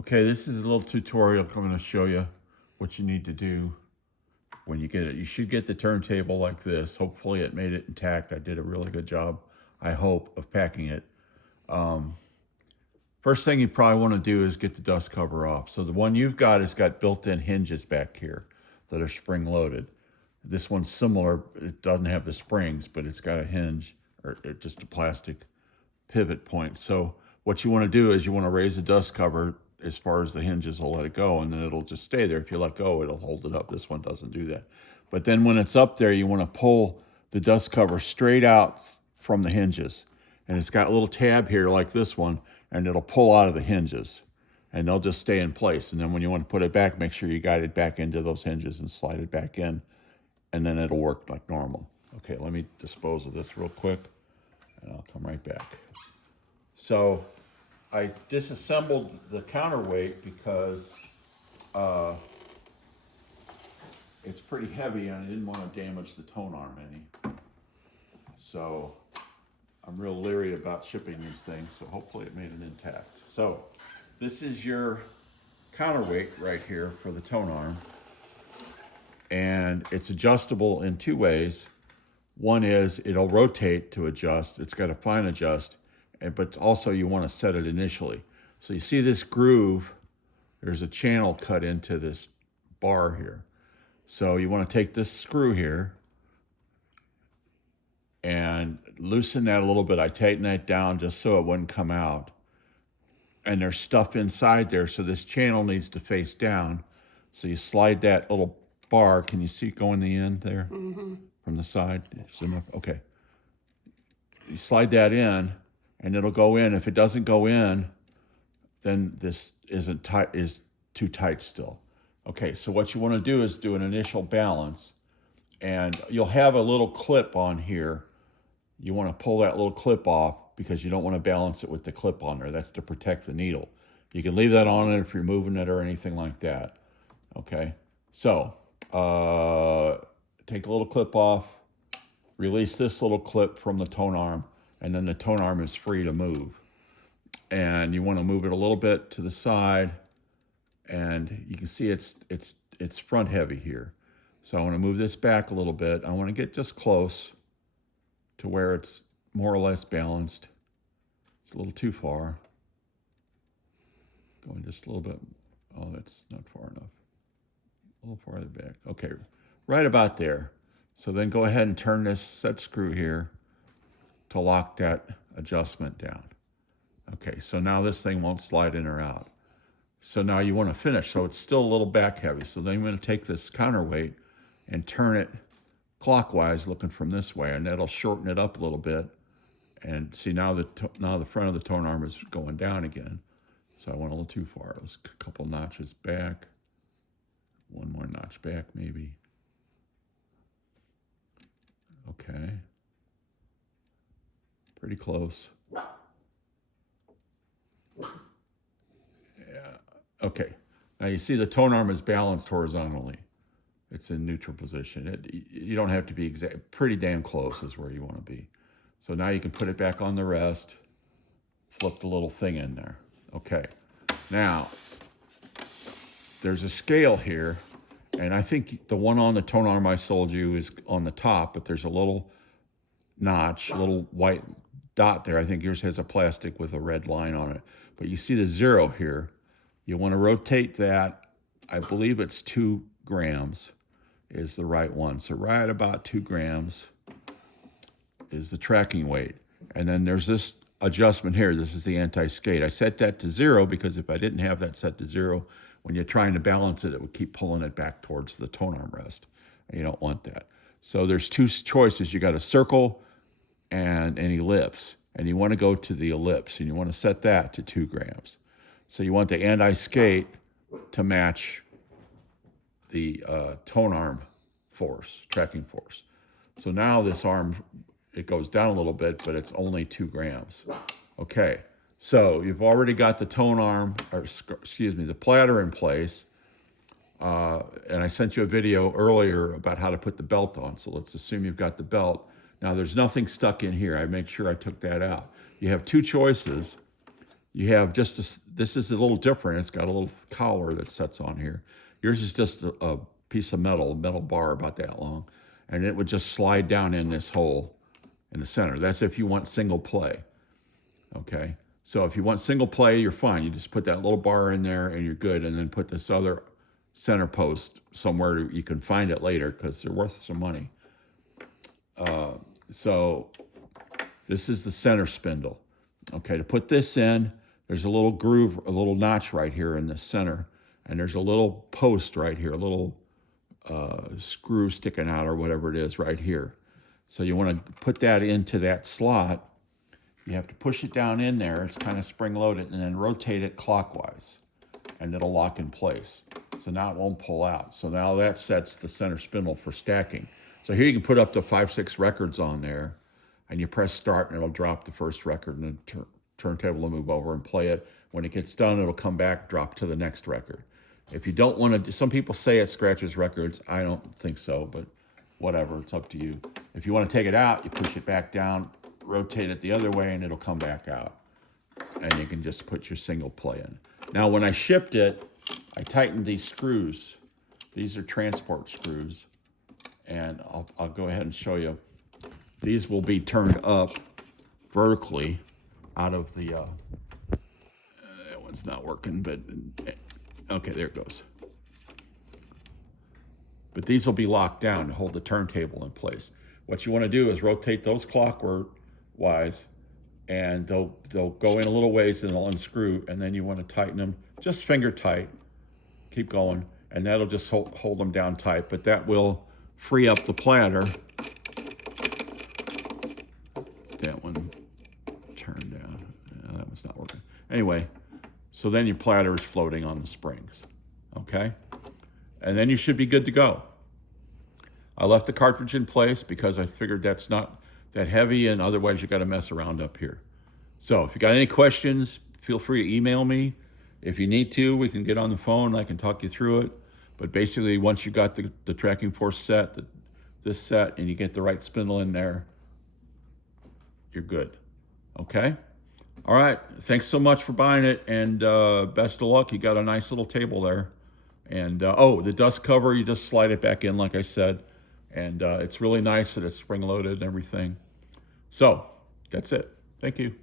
Okay, this is a little tutorial. I'm going to show you what you need to do when you get it. You should get the turntable like this. Hopefully it made it intact. I did a really good job, I hope, of packing it. Um, First thing you probably want to do is get the dust cover off. So the one you've got has got built-in hinges back here that are spring-loaded. This one's similar. It doesn't have the springs, but it's got a hinge or just a plastic pivot point. So what you want to do is you want to raise the dust cover as far as the hinges will let it go, and then it'll just stay there. If you let go, it'll hold it up. This one doesn't do that. But then when it's up there, you want to pull the dust cover straight out from the hinges. And it's got a little tab here like this one, and it'll pull out of the hinges and they'll just stay in place. And then when you want to put it back, make sure you guide it back into those hinges and slide it back in, and then it'll work like normal. Okay, let me dispose of this real quick and I'll come right back. So I disassembled the counterweight because it's pretty heavy and I didn't want to damage the tone arm any. So I'm real leery about shipping these things, so hopefully it made it intact. So this is your counterweight right here for the tone arm. And it's adjustable in two ways. One is it'll rotate to adjust. It's got a fine adjust, but also you want to set it initially. So you see this groove, there's a channel cut into this bar here. So you want to take this screw here and loosen that a little bit. I tighten that down just so it wouldn't come out. And there's stuff inside there, so this channel needs to face down. So you slide that little bar, can you see it go in the end there? Mm-hmm. From the side? Okay. You slide that in, and it'll go in. If it doesn't go in, then this isn't tight, is too tight still. Okay, so what you want to do is do an initial balance, and you'll have a little clip on here. You want to pull that little clip off because you don't want to balance it with the clip on there. That's to protect the needle. You can leave that on it if you're moving it or anything like that. Okay, so take a little clip off, release this little clip from the tone arm, and then the tone arm is free to move. And you want to move it a little bit to the side, and you can see it's front heavy here. So I want to move this back a little bit. I want to get just close to where it's more or less balanced. It's a little too far. Going just a little bit. Oh, that's not far enough. A little farther back. Okay, right about there. So then go ahead and turn this set screw here to lock that adjustment down. Okay, so now this thing won't slide in or out. So now you want to finish. So it's still a little back heavy. So then I'm going to take this counterweight and turn it clockwise, looking from this way, and that'll shorten it up a little bit. And see, now the front of the tone arm is going down again. So I went a little too far. Let's a couple notches back. One more notch back, maybe. Okay. Pretty close. Yeah. Okay. Now you see the tone arm is balanced horizontally. It's in neutral position. You don't have to be exact. Pretty damn close is where you want to be. So now you can put it back on the rest. Flip the little thing in there. Okay. Now, there's a scale here, and I think the one on the tone arm I sold you is on the top, but there's a little notch, a little white dot there. I think yours has a plastic with a red line on it. But you see the 0 here. You want to rotate that. I believe it's 2 grams is the right one. So right about 2 grams is the tracking weight. And then there's this adjustment here. This is the anti-skate. I set that to 0 because if I didn't have that set to 0, when you're trying to balance it, it would keep pulling it back towards the tone arm rest. And you don't want that. So there's 2 choices. You got a circle and an ellipse. And you want to go to the ellipse, and you want to set that to 2 grams. So you want the anti-skate to match the tone arm force, tracking force. So now this arm, it goes down a little bit, but it's only 2 grams. Okay, so you've already got the tone arm, or excuse me, the platter in place. And I sent you a video earlier about how to put the belt on. So let's assume you've got the belt. Now there's nothing stuck in here. I make sure I took that out. You have 2 choices. You have just this is a little different. It's got a little collar that sets on here. Yours is just a piece of metal bar about that long, and it would just slide down in this hole in the center. That's if you want single play. Okay, so if you want single play, you're fine. You just put that little bar in there and you're good, and then put this other center post somewhere you can find it later because they're worth some money. So this is the center spindle. Okay, to put this in, there's a little groove, a little notch right here in the center, and there's a little post right here, a little screw sticking out or whatever it is right here. So you want to put that into that slot. You have to push it down in there. It's kind of spring-loaded, and then rotate it clockwise, and it'll lock in place. So now it won't pull out. So now that sets the center spindle for stacking. So here you can put up to 5-6 records on there, and you press start, and it'll drop the first record, and the turntable will move over and play it. When it gets done, it'll come back, drop to the next record. If you don't want to, some people say it scratches records. I don't think so, but whatever, it's up to you. If you want to take it out, you push it back down, rotate it the other way, and it'll come back out. And you can just put your single play in. Now, when I shipped it, I tightened these screws. These are transport screws. And I'll go ahead and show you. These will be turned up vertically out of the, that one's not working, but okay, there it goes. But these will be locked down to hold the turntable in place. What you want to do is rotate those clockwise, and they'll go in a little ways and they'll unscrew, and then you want to tighten them just finger tight. Keep going, and that'll just hold them down tight, but that will free up the platter. That one turned down. No, that one's not working. Anyway, so then your platter is floating on the springs, okay? And then you should be good to go. I left the cartridge in place because I figured that's not that heavy, and otherwise you got to mess around up here. So if you got any questions, feel free to email me. If you need to, we can get on the phone and I can talk you through it. But basically, once you got the tracking force set, this set, and you get the right spindle in there, you're good, okay? All right, thanks so much for buying it, and best of luck. You got a nice little table there. And oh, the dust cover, you just slide it back in like I said. And it's really nice that it's spring-loaded and everything. So, that's it. Thank you.